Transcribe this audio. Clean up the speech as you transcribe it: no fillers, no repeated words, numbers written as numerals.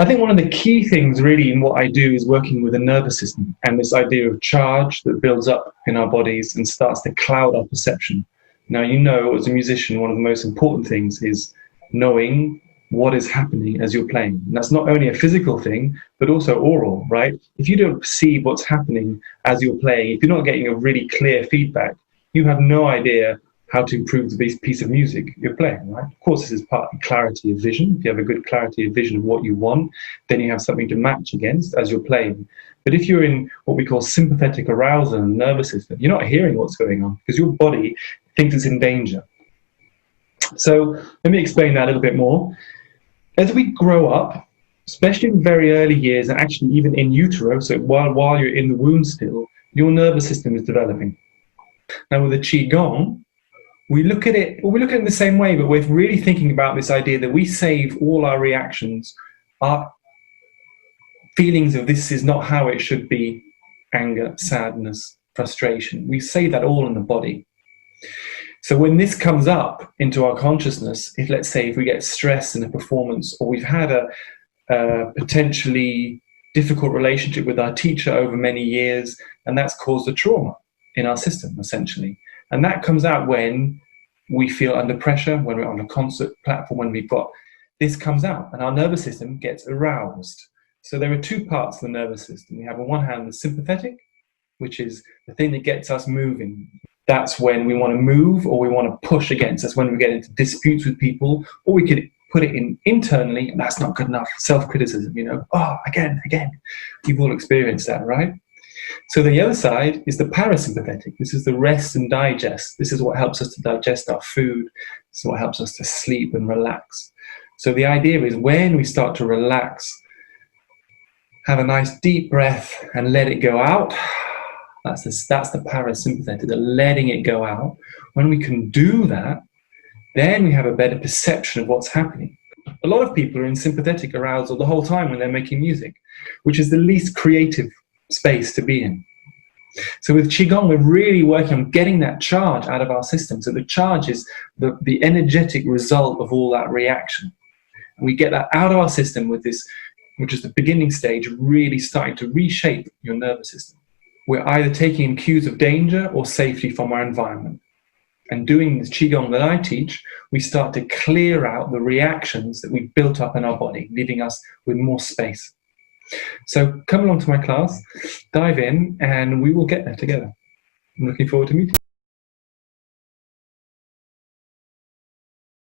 I think one of the key things really in what I do is working with the nervous system and this idea of charge that builds up in our bodies and starts to cloud our perception. Now, you know, as a musician, one of the most important things is knowing what is happening as you're playing. And that's not only a physical thing, but also oral, right? If you don't perceive what's happening as you're playing, if you're not getting a really clear feedback, you have no idea how to improve the piece of music you're playing, right? Of course, this is part of clarity of vision. If you have a good clarity of vision of what you want, then you have something to match against as you're playing. But if you're in what we call sympathetic arousal in the nervous system, you're not hearing what's going on because your body thinks it's in danger. So let me explain that a little bit more. As we grow up, especially in very early years, and actually even in utero, so while you're in the womb still, your nervous system is developing. Now with the QiGong, we look at it in the same way, but we're really thinking about this idea that we save all our reactions, our feelings of this is not how it should be, anger, sadness, frustration. We save that all in the body. So when this comes up into our consciousness, if we get stressed in a performance, or we've had a potentially difficult relationship with our teacher over many years, and that's caused a trauma in our system, essentially. And that comes out when we feel under pressure, when we're on a concert platform, when this comes out and our nervous system gets aroused. So there are two parts of the nervous system. We have on one hand the sympathetic, which is the thing that gets us moving. That's when we want to move or we want to push against. That's when we get into disputes with people, or we could put it in internally, and that's not good enough. Self-criticism, again. You've all experienced that, right? So the other side is the parasympathetic. This is the rest and digest. This is what helps us to digest our food. This is what helps us to sleep and relax. So the idea is when we start to relax, have a nice deep breath and let it go out. That's the parasympathetic, the letting it go out. When we can do that, then we have a better perception of what's happening. A lot of people are in sympathetic arousal the whole time when they're making music, which is the least creative space to be in. So with QiGong, we're really working on getting that charge out of our system. So the charge is the energetic result of all that reaction. And we get that out of our system with this, which is the beginning stage, really starting to reshape your nervous system. We're either taking in cues of danger or safety from our environment. And doing this QiGong that I teach, we start to clear out the reactions that we've built up in our body, leaving us with more space. So come along to my class, dive in, and we will get there together. I'm looking forward to meeting you.